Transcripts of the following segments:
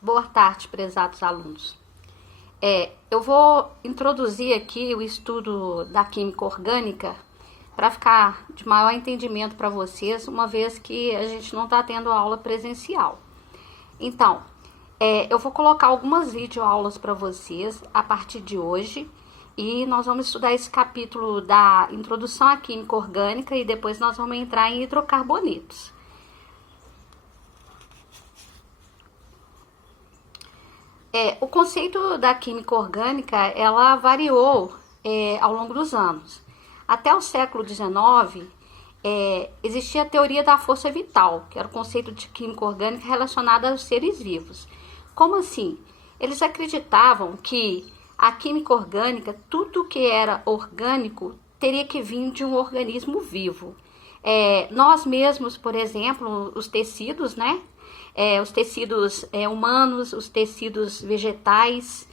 Boa tarde, prezados alunos. Eu vou introduzir aqui o estudo da química orgânica para ficar de maior entendimento para vocês, uma vez que a gente não está tendo aula presencial. Então, eu vou colocar algumas videoaulas para vocês a partir de hoje e nós vamos estudar esse capítulo da introdução à química orgânica e depois nós vamos entrar em hidrocarbonetos. O conceito da química orgânica, ela variou ao longo dos anos. Até o século XIX, existia a teoria da força vital, que era o conceito de química orgânica relacionado aos seres vivos. Como assim? Eles acreditavam que a química orgânica, tudo que era orgânico, teria que vir de um organismo vivo. Nós mesmos, por exemplo, os tecidos, né? Os tecidos humanos, os tecidos vegetais,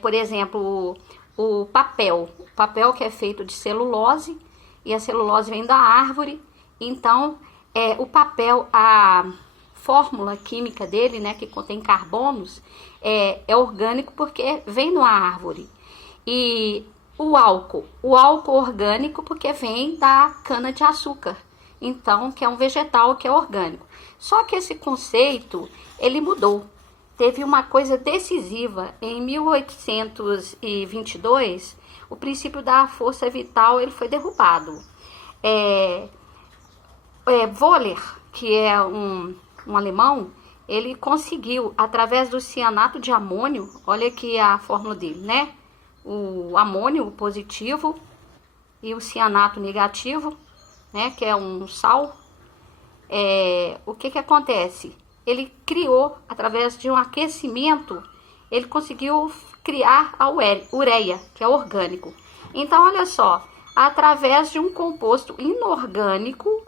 por exemplo, o papel que é feito de celulose, e a celulose vem da árvore. Então, o papel, a fórmula química dele, né, que contém carbonos, é orgânico porque vem de uma árvore. E o álcool orgânico porque vem da cana-de-açúcar, então, que é um vegetal que é orgânico. Só que esse conceito, ele mudou. Teve uma coisa decisiva. Em 1822, o princípio da força vital ele foi derrubado. Wöhler, que é um alemão, ele conseguiu, através do cianato de amônio, olha aqui a fórmula dele, né? O amônio positivo e o cianato negativo, né? Que é um sal. O que acontece? Ele criou, através de um aquecimento, ele conseguiu criar a ureia, que é orgânico. Então, olha só, através de um composto inorgânico,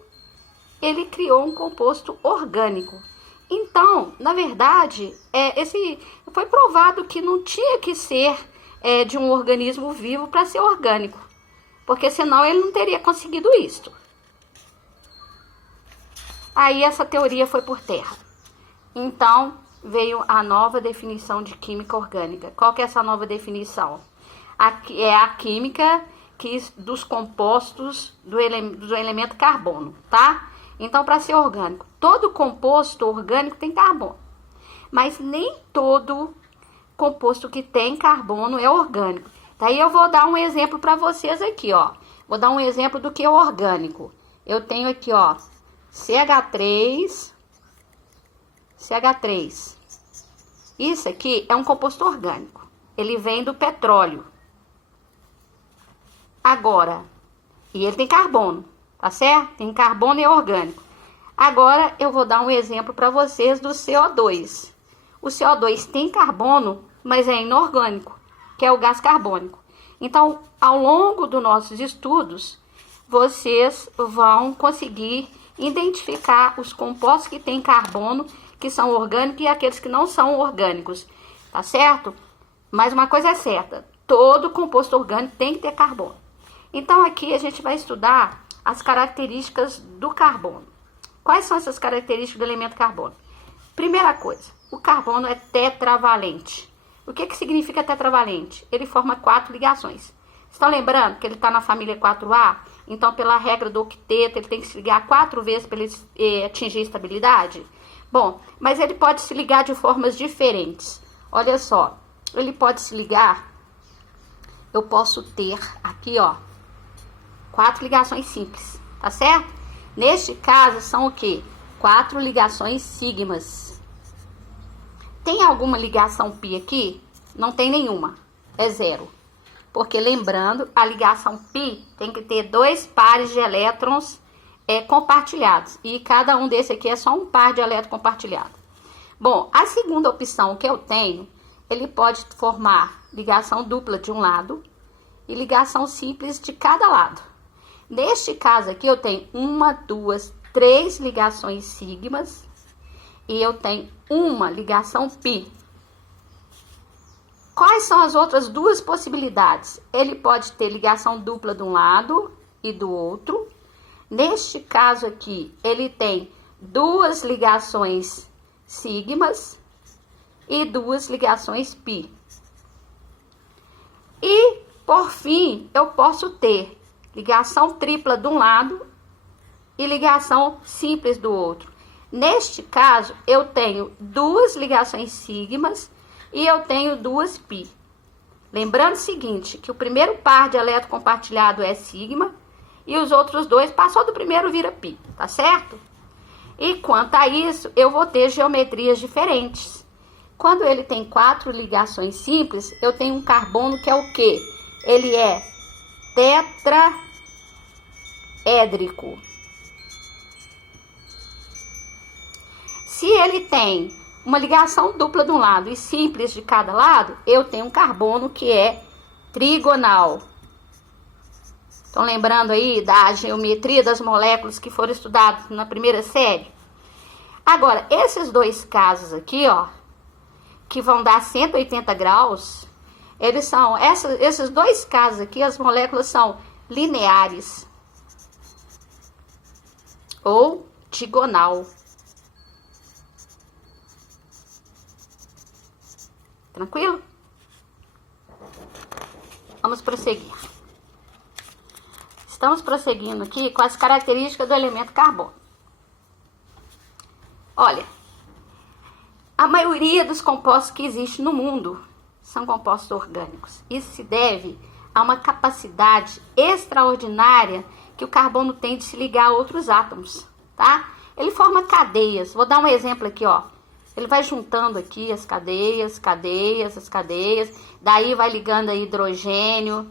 ele criou um composto orgânico. Então, na verdade, foi provado que não tinha que ser de um organismo vivo para ser orgânico, porque senão ele não teria conseguido isso. Aí essa teoria foi por terra. Então, veio a nova definição de química orgânica. Qual que é essa nova definição? É a química dos compostos do elemento carbono, tá? Então, para ser orgânico, todo composto orgânico tem carbono. Mas nem todo composto que tem carbono é orgânico. Daí eu vou dar um exemplo para vocês aqui, ó. Vou dar um exemplo do que é orgânico. Eu tenho aqui, ó, CH3. Isso aqui é um composto orgânico. Ele vem do petróleo. Agora, e ele tem carbono, tá certo? Tem carbono e é orgânico. Agora, eu vou dar um exemplo para vocês do CO2. O CO2 tem carbono, mas é inorgânico, que é o gás carbônico. Então, ao longo dos nossos estudos, vocês vão conseguir identificar os compostos que têm carbono, que são orgânicos, e aqueles que não são orgânicos, tá certo? Mas uma coisa é certa, todo composto orgânico tem que ter carbono. Então aqui a gente vai estudar as características do carbono. Quais são essas características do elemento carbono? Primeira coisa, o carbono é tetravalente. O que significa tetravalente? Ele forma 4 ligações. Estão lembrando que ele está na família 4A? Então, pela regra do octeto, ele tem que se ligar 4 vezes para ele atingir a estabilidade? Bom, mas ele pode se ligar de formas diferentes. Olha só, ele pode se ligar, eu posso ter aqui, ó, 4 ligações simples, tá certo? Neste caso, são o quê? 4 ligações sigmas. Tem alguma ligação pi aqui? Não tem nenhuma, é 0. Porque, lembrando, a ligação pi tem que ter 2 pares de elétrons compartilhados. E cada um desse aqui é só um par de elétrons compartilhado. Bom, a segunda opção que eu tenho, ele pode formar ligação dupla de um lado e ligação simples de cada lado. Neste caso aqui, eu tenho 1, 2, 3 ligações sigmas e eu tenho uma ligação pi. Quais são as outras 2 possibilidades? Ele pode ter ligação dupla de um lado e do outro. Neste caso aqui, ele tem 2 ligações sigmas e 2 ligações π. E, por fim, eu posso ter ligação tripla de um lado e ligação simples do outro. Neste caso, eu tenho 2 ligações sigmas e eu tenho 2 π. Lembrando o seguinte, que o primeiro par de elétron compartilhado é sigma e os outros 2, passou do primeiro, vira π, tá certo? E quanto a isso, eu vou ter geometrias diferentes. Quando ele tem 4 ligações simples, eu tenho um carbono que é o quê? Ele é tetraédrico. Se ele tem uma ligação dupla de um lado e simples de cada lado, eu tenho um carbono que é trigonal. Estão lembrando aí da geometria das moléculas que foram estudadas na primeira série? Agora, esses 2 casos aqui, ó, que vão dar 180 graus, eles são, esses 2 casos aqui, as moléculas são lineares ou digonal. Tranquilo? Vamos prosseguir. Estamos prosseguindo aqui com as características do elemento carbono. Olha, a maioria dos compostos que existem no mundo são compostos orgânicos. Isso se deve a uma capacidade extraordinária que o carbono tem de se ligar a outros átomos, tá? Ele forma cadeias. Vou dar um exemplo aqui, ó. Ele vai juntando aqui as cadeias, daí vai ligando a hidrogênio,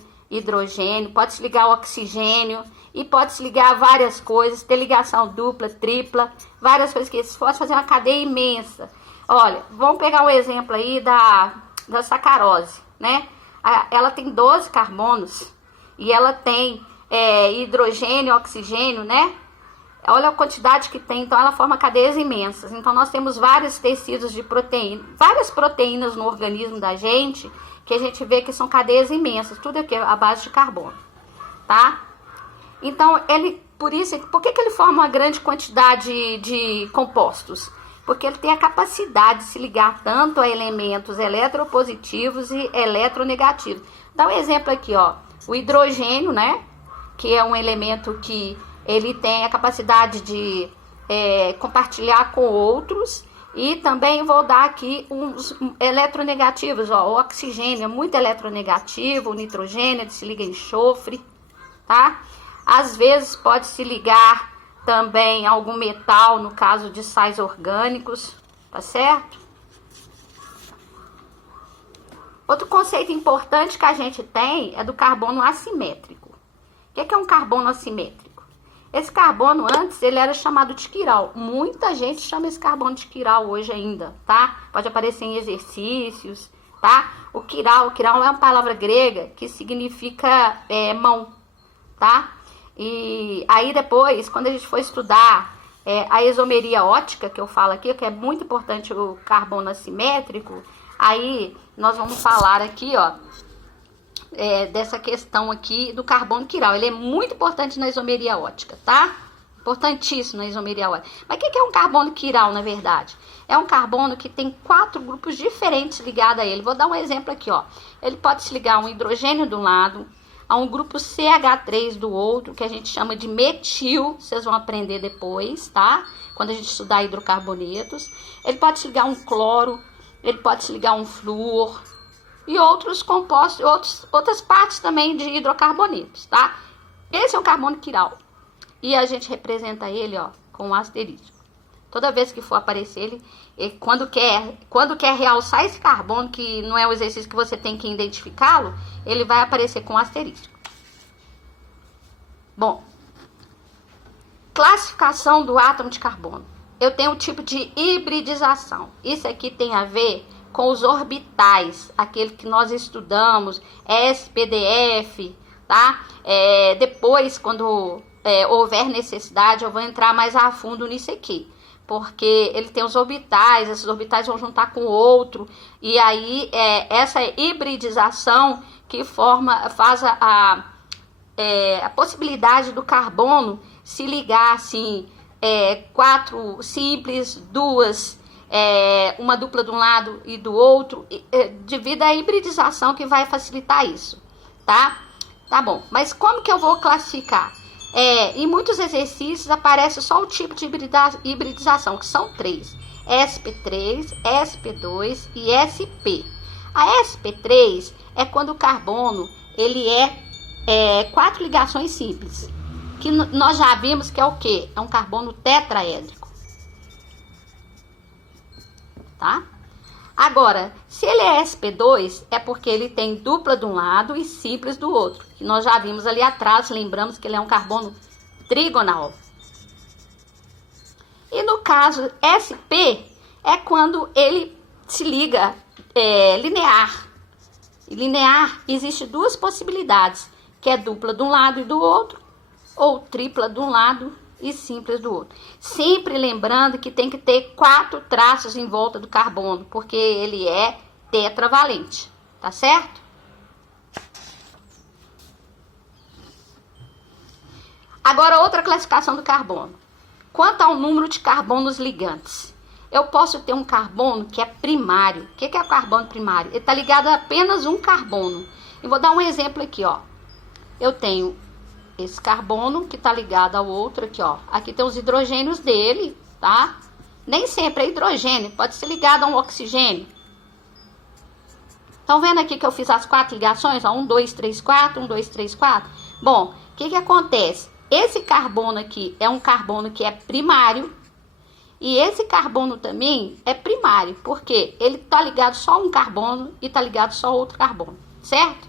pode se ligar ao oxigênio e pode se ligar a várias coisas, ter ligação dupla, tripla, várias coisas que se pode fazer uma cadeia imensa. Olha, vamos pegar um exemplo aí da sacarose, né? Ela tem 12 carbonos e ela tem hidrogênio, oxigênio, né? Olha a quantidade que tem, então ela forma cadeias imensas. Então nós temos vários tecidos de proteína, várias proteínas no organismo da gente, que a gente vê que são cadeias imensas, tudo aqui à base de carbono, tá? Então, por que ele forma uma grande quantidade de compostos? Porque ele tem a capacidade de se ligar tanto a elementos eletropositivos e eletronegativos. Dá um exemplo aqui, ó, o hidrogênio, né, que é um elemento que ele tem a capacidade de compartilhar com outros. E também vou dar aqui uns eletronegativos, ó, o oxigênio é muito eletronegativo, o nitrogênio ele se liga em enxofre, tá? Às vezes pode se ligar também a algum metal, no caso de sais orgânicos, tá certo? Outro conceito importante que a gente tem é do carbono assimétrico. O que é um carbono assimétrico? Esse carbono antes ele era chamado de quiral. Muita gente chama esse carbono de quiral hoje ainda, tá? Pode aparecer em exercícios, tá? O quiral é uma palavra grega que significa mão, tá? E aí depois, quando a gente for estudar a isomeria ótica, que eu falo aqui, que é muito importante o carbono assimétrico, aí nós vamos falar aqui, ó, dessa questão aqui do carbono quiral. Ele é muito importante na isomeria ótica, tá? Importantíssimo na isomeria ótica. Mas o que é um carbono quiral, na verdade? É um carbono que tem 4 grupos diferentes ligados a ele. Vou dar um exemplo aqui, ó. Ele pode se ligar a um hidrogênio de um lado, a um grupo CH3 do outro, que a gente chama de metil, vocês vão aprender depois, tá? Quando a gente estudar hidrocarbonetos. Ele pode se ligar a um cloro, ele pode se ligar a um flúor, e outros compostos, outras partes também de hidrocarbonetos, tá? Esse é um carbono quiral. E a gente representa ele, ó, com um asterisco. Toda vez que for aparecer ele, quando quer realçar esse carbono, que não é o exercício que você tem que identificá-lo, ele vai aparecer com um asterisco. Bom, classificação do átomo de carbono. Eu tenho um tipo de hibridização. Isso aqui tem a ver com os orbitais, aquele que nós estudamos, SPDF, tá? Depois, quando houver necessidade, eu vou entrar mais a fundo nisso aqui, porque ele tem os orbitais, esses orbitais vão juntar com outro, e aí essa hibridização que faz a possibilidade do carbono se ligar assim, 4 simples, 2 uma dupla de um lado e do outro, devido à hibridização que vai facilitar isso, tá? Tá bom, mas como que eu vou classificar? Em muitos exercícios aparece só o tipo de hibridização, que são 3. sp3, sp2 e sp. A sp3 é quando o carbono ele é 4 ligações simples, que nós já vimos que é o quê? É um carbono tetraédrico, tá? Agora, se ele é sp2, é porque ele tem dupla de um lado e simples do outro, que nós já vimos ali atrás, lembramos que ele é um carbono trigonal. E no caso sp, é quando ele se liga linear. E linear, existe duas possibilidades, que é dupla de um lado e do outro, ou tripla de um lado e simples do outro. Sempre lembrando que tem que ter 4 traços em volta do carbono, porque ele é tetravalente, tá certo? Agora, outra classificação do carbono. Quanto ao número de carbonos ligantes, eu posso ter um carbono que é primário. O que é o carbono primário? Ele está ligado a apenas um carbono. Eu vou dar um exemplo aqui, ó. Eu tenho esse carbono que está ligado ao outro aqui, ó. Aqui tem os hidrogênios dele, tá? Nem sempre é hidrogênio, pode ser ligado a um oxigênio. Estão vendo aqui que eu fiz as 4 ligações? Ó, 1, 2, 3, 4, 1, 2, 3, 4. Bom, o que acontece? Esse carbono aqui é um carbono que é primário. E esse carbono também é primário, porque ele está ligado só a um carbono e está ligado só a outro carbono, certo?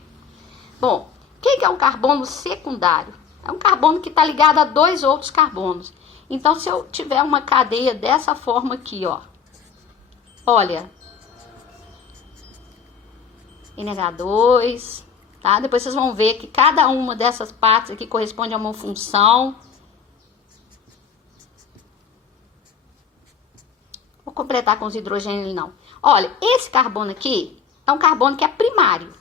Bom, o que é um carbono secundário? É um carbono que está ligado a 2 outros carbonos. Então, se eu tiver uma cadeia dessa forma aqui, ó. Olha. NH2, tá? Depois vocês vão ver que cada uma dessas partes aqui corresponde a uma função. Vou completar com os hidrogênios, não. Olha, esse carbono aqui é um carbono que é primário.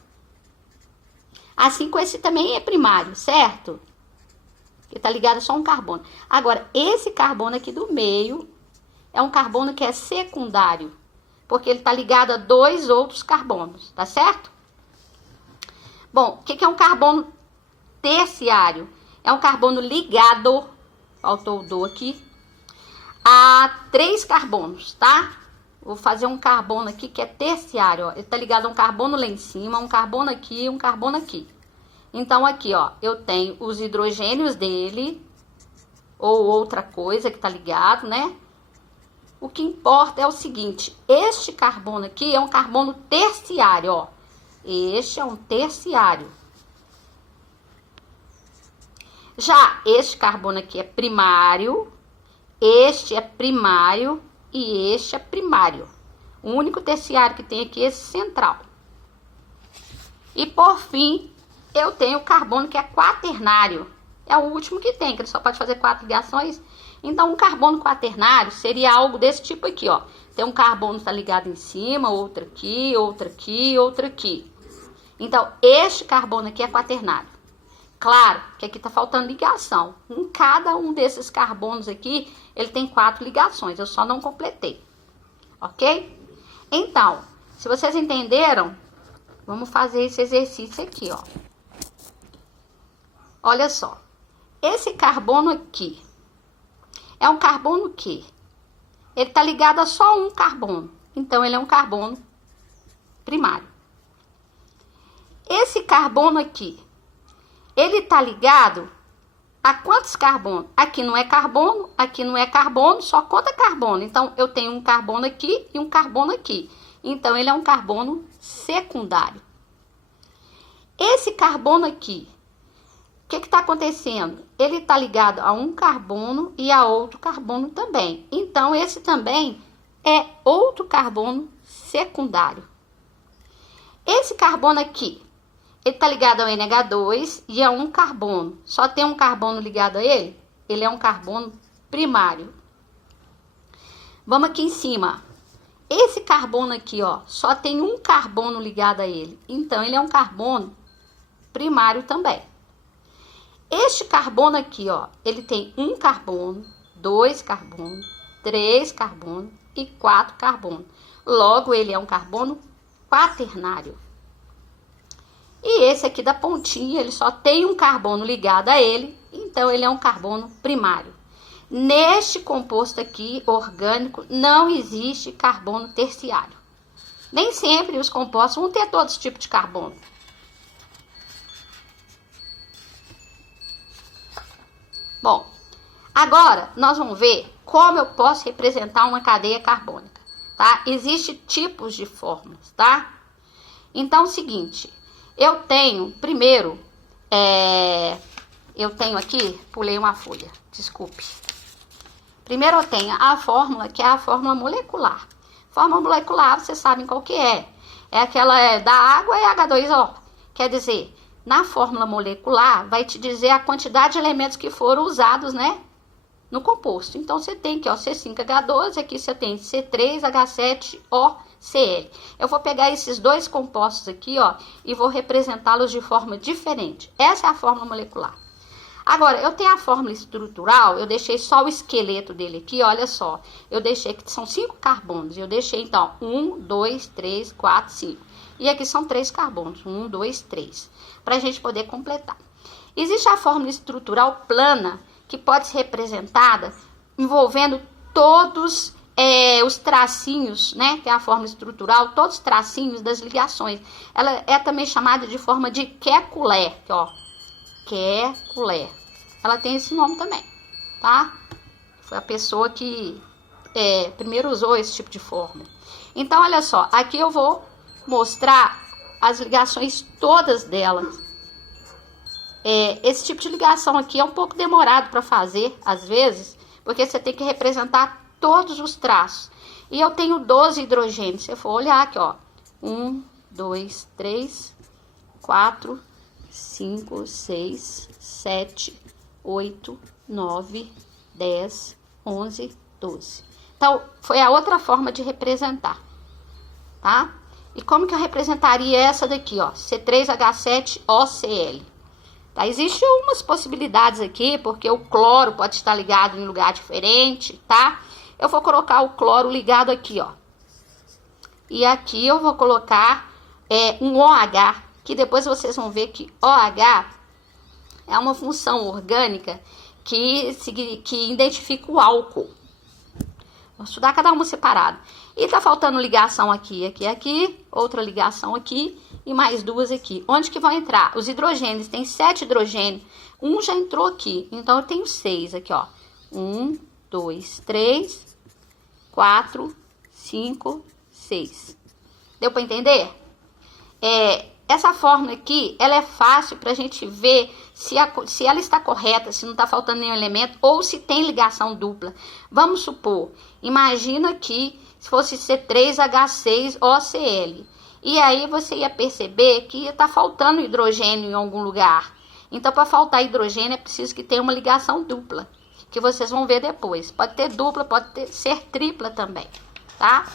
Assim como esse também é primário, certo? Que tá ligado a só um carbono. Agora, esse carbono aqui do meio é um carbono que é secundário, porque ele tá ligado a 2 outros carbonos, tá certo? Bom, o que é um carbono terciário? É um carbono ligado, faltou o do aqui, a 3 carbonos, tá? Vou fazer um carbono aqui que é terciário, ó. Ele tá ligado a um carbono lá em cima, um carbono aqui e um carbono aqui. Então, aqui, ó, eu tenho os hidrogênios dele, ou outra coisa que tá ligado, né? O que importa é o seguinte, este carbono aqui é um carbono terciário, ó. Este é um terciário. Já este carbono aqui é primário, este é primário e este é primário. O único terciário que tem aqui é esse central. E por fim, eu tenho o carbono que é quaternário. É o último que tem, que ele só pode fazer 4 ligações. Então, um carbono quaternário seria algo desse tipo aqui, ó. Tem um carbono que está ligado em cima, outro aqui, outro aqui, outro aqui. Então, este carbono aqui é quaternário. Claro que aqui está faltando ligação. Em cada um desses carbonos aqui, ele tem 4 ligações. Eu só não completei. Ok? Então, se vocês entenderam, vamos fazer esse exercício aqui, ó. Olha só. Esse carbono aqui é um carbono que ele está ligado a só um carbono. Então, ele é um carbono primário. Esse carbono aqui, ele está ligado a quantos carbonos? Aqui não é carbono, só conta carbono. Então, eu tenho um carbono aqui e um carbono aqui. Então, ele é um carbono secundário. Esse carbono aqui, o que está acontecendo? Ele está ligado a um carbono e a outro carbono também. Então, esse também é outro carbono secundário. Esse carbono aqui, ele está ligado ao NH2 e a um carbono. Só tem um carbono ligado a ele? Ele é um carbono primário. Vamos aqui em cima. Esse carbono aqui, ó, só tem um carbono ligado a ele. Então, ele é um carbono primário também. Este carbono aqui, ó, ele tem um carbono, 2 carbonos, 3 carbonos e 4 carbono. Logo, ele é um carbono quaternário. E esse aqui da pontinha, ele só tem um carbono ligado a ele, então ele é um carbono primário. Neste composto aqui, orgânico, não existe carbono terciário. Nem sempre os compostos vão ter todos os tipos de carbono. Bom, agora nós vamos ver como eu posso representar uma cadeia carbônica, tá? Existem tipos de fórmulas, tá? Então, é o seguinte, eu tenho, primeiro, eu tenho aqui, pulei uma folha, desculpe. Primeiro eu tenho a fórmula, que é a fórmula molecular. Fórmula molecular, vocês sabem qual que é. É aquela da água e H2O. Quer dizer, na fórmula molecular, vai te dizer a quantidade de elementos que foram usados, né, no composto. Então, você tem aqui, ó, C5H12, aqui você tem C3H7OCl. Eu vou pegar esses dois compostos aqui, ó, e vou representá-los de forma diferente. Essa é a fórmula molecular. Agora, eu tenho a fórmula estrutural, eu deixei só o esqueleto dele aqui, olha só. Eu deixei que são 5 carbonos, eu deixei então 1, 2, 3, 4, 5. E aqui são 3 carbonos, 1, 2, 3, para a gente poder completar. Existe a fórmula estrutural plana, que pode ser representada envolvendo todos os tracinhos, né, que é a fórmula estrutural, todos os tracinhos das ligações. Ela é também chamada de forma de Kekulé, ó. Kekulé. Ela tem esse nome também, tá? Foi a pessoa que primeiro usou esse tipo de fórmula. Então, olha só, aqui eu vou mostrar as ligações todas delas. Esse tipo de ligação aqui é um pouco demorado para fazer, às vezes, porque você tem que representar todos os traços. E eu tenho 12 hidrogênios. Se eu for olhar aqui, ó, 1, 2, 3, 4, 5, 6, 7, 8, 9, 10, 11, 12. Então, foi a outra forma de representar, tá? E como que eu representaria essa daqui, ó? C3H7OCl. Tá? Existem umas possibilidades aqui, porque o cloro pode estar ligado em lugar diferente, tá? Eu vou colocar o cloro ligado aqui, ó. E aqui eu vou colocar um OH, que depois vocês vão ver que OH é uma função orgânica que identifica o álcool. Vou estudar cada uma separado. E tá faltando ligação aqui, aqui, outra ligação aqui e mais 2 aqui. Onde que vão entrar? Os hidrogênios, tem 7 hidrogênios. Um já entrou aqui, então eu tenho 6 aqui, ó. 1, 2, 3, 4, 5, 6. Deu para entender? Essa fórmula aqui, ela é fácil para a gente ver se ela está correta, se não está faltando nenhum elemento, ou se tem ligação dupla. Vamos supor, imagina aqui, se fosse C3H6OCl. E aí você ia perceber que ia estar faltando hidrogênio em algum lugar. Então, para faltar hidrogênio, é preciso que tenha uma ligação dupla, que vocês vão ver depois. Pode ter dupla, pode ser tripla também, tá?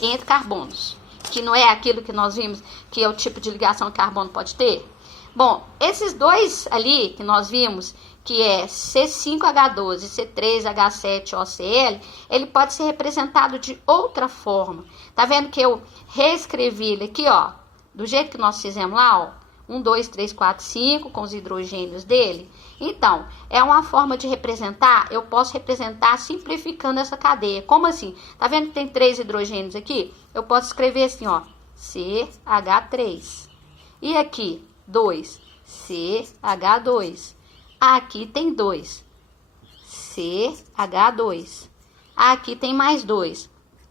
Entre carbonos. Que não é aquilo que nós vimos, que é o tipo de ligação que carbono pode ter. Bom, esses dois ali que nós vimos, que é C5H12 e C3H7OCl, ele pode ser representado de outra forma. Tá vendo que eu reescrevi ele aqui, ó, do jeito que nós fizemos lá, ó, 1, 2, 3, 4, 5, com os hidrogênios dele. Então, é uma forma de representar, eu posso representar simplificando essa cadeia. Como assim? Tá vendo que tem 3 hidrogênios aqui? Eu posso escrever assim, ó, CH3. E aqui, 2, CH2. Aqui tem 2, CH2. Aqui tem mais 2,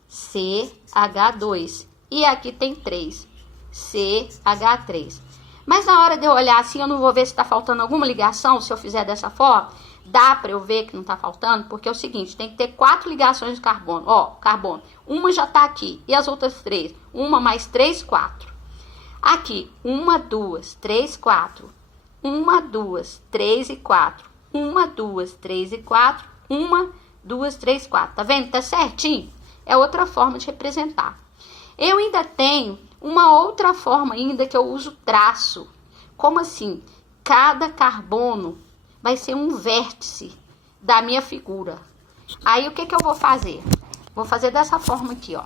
CH2. E aqui tem 3, CH3. Mas na hora de eu olhar assim, eu não vou ver se está faltando alguma ligação, se eu fizer dessa forma. Dá para eu ver que não está faltando, porque é o seguinte, tem que ter 4 ligações de carbono. Ó, carbono, uma já está aqui, e as outras 3? Uma mais 3, 4. Aqui, 1, 2, 3, 4. 1, 2, 3 e 4. 1, 2, 3 e 4. 1, 2, 3, 4. Tá vendo? Tá certinho? É outra forma de representar. Eu ainda tenho uma outra forma ainda que eu uso traço. Como assim? Cada carbono vai ser um vértice da minha figura. Aí, o que eu vou fazer? Vou fazer dessa forma aqui, ó.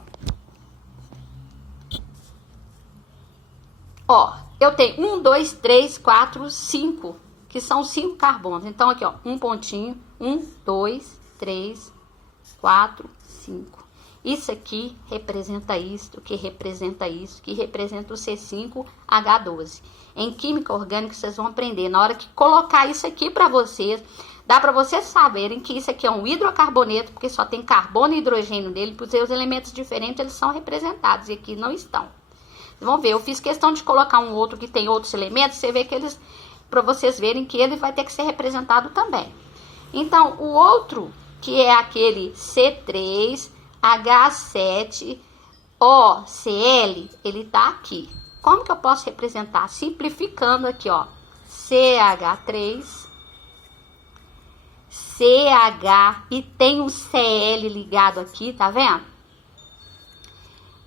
Ó, eu tenho 1, 2, 3, 4, 5, que são 5 carbonos. Então, aqui, ó, um pontinho, 1, 2, 3, 4, 5. Isso aqui representa isso, que representa isso, que representa o C5H12. Em química orgânica, vocês vão aprender. Na hora que colocar isso aqui para vocês, dá para vocês saberem que isso aqui é um hidrocarboneto, porque só tem carbono e hidrogênio nele, porque os elementos diferentes eles são representados, e aqui não estão. Vamos ver, eu fiz questão de colocar um outro que tem outros elementos, você vê que eles, para vocês verem que ele vai ter que ser representado também. Então, o outro, que é aquele C3H7OCl, ele tá aqui. Como que eu posso representar? Simplificando aqui, ó, CH3, CH, e tem um Cl ligado aqui, tá vendo?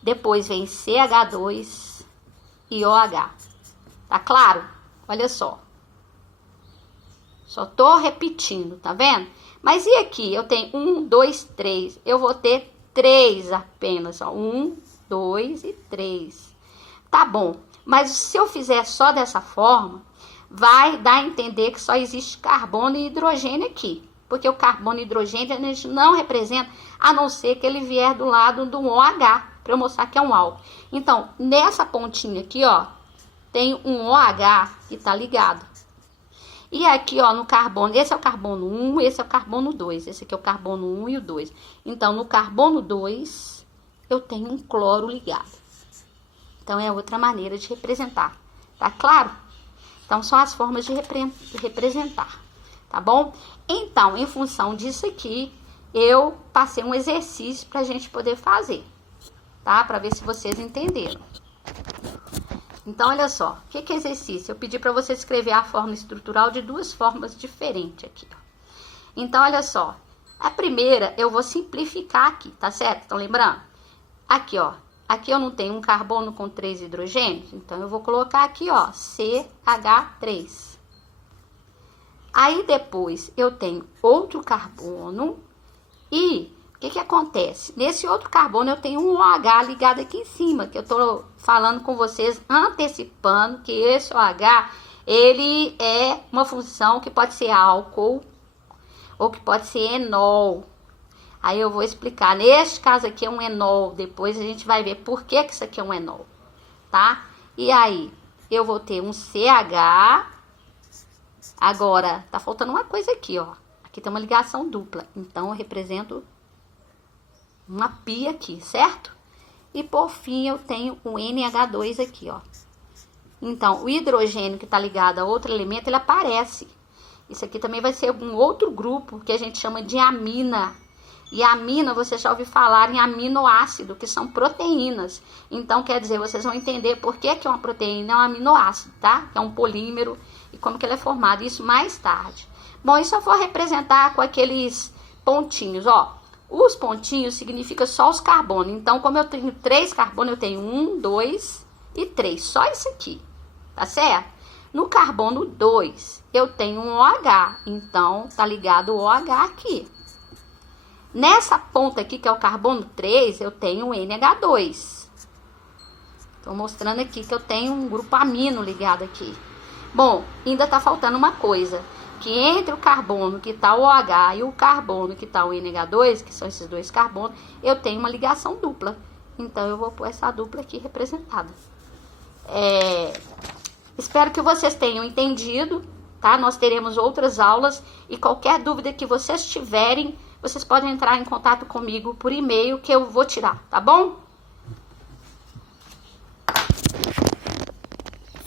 Depois vem CH2 e OH. Tá claro? Olha só. Só tô repetindo, tá vendo? Mas e aqui? Eu tenho 1, 2, 3. Eu vou ter 3 apenas, ó. 1, 2 e 3. Tá bom. Mas se eu fizer só dessa forma, vai dar a entender que só existe carbono e hidrogênio aqui. Porque o carbono e hidrogênio a gente não representa, a não ser que ele vier do lado do OH, para eu mostrar que é um álcool. Então, nessa pontinha aqui, ó, tem um OH que tá ligado. E aqui, ó, no carbono, esse é o carbono 1, esse é o carbono 2. Esse aqui é o carbono 1 e o 2. Então, no carbono 2, eu tenho um cloro ligado. Então, é outra maneira de representar. Tá claro? Então, são as formas de representar. Tá bom? Então, em função disso aqui, eu passei um exercício pra gente poder fazer. Tá? Pra ver se vocês entenderam. Então, olha só, o que é exercício? Eu pedi para você escrever a forma estrutural de duas formas diferentes aqui, ó. Então, olha só, a primeira eu vou simplificar aqui, tá certo? Estão lembrando? Aqui, ó, aqui eu não tenho um carbono com 3 hidrogênios, então eu vou colocar aqui, ó, CH3. Aí depois eu tenho outro carbono e... o que acontece? Nesse outro carbono eu tenho um OH ligado aqui em cima, que eu tô falando com vocês, antecipando que esse OH, ele é uma função que pode ser álcool ou que pode ser enol. Aí eu vou explicar. Neste caso aqui é um enol, depois a gente vai ver por que isso aqui é um enol, tá? E aí, eu vou ter um CH. Agora, tá faltando uma coisa aqui, ó. Aqui tem uma ligação dupla, então eu represento uma pia aqui, certo? E por fim eu tenho o NH2 aqui, ó. Então, o hidrogênio que tá ligado a outro elemento, ele aparece. Isso aqui também vai ser um outro grupo que a gente chama de amina. E amina, você já ouviu falar em aminoácido, que são proteínas. Então, quer dizer, vocês vão entender por que que uma proteína é um aminoácido, tá? Que é um polímero e como que ele é formado. Isso mais tarde. Bom, isso eu vou representar com aqueles pontinhos, ó. Os pontinhos significam só os carbonos. Então, como eu tenho 3 carbonos, eu tenho 1, 2 e 3. Só isso aqui, tá certo? No carbono 2, eu tenho um OH. Então, tá ligado o OH aqui. Nessa ponta aqui, que é o carbono 3, eu tenho o NH2. Tô mostrando aqui que eu tenho um grupo amino ligado aqui. Bom, ainda tá faltando uma coisa. Que entre o carbono que está o OH e o carbono que está o NH2, que são esses dois carbonos, eu tenho uma ligação dupla. Então, eu vou pôr essa dupla aqui representada. Espero que vocês tenham entendido, tá? Nós teremos outras aulas e qualquer dúvida que vocês tiverem, vocês podem entrar em contato comigo por e-mail que eu vou tirar, tá bom?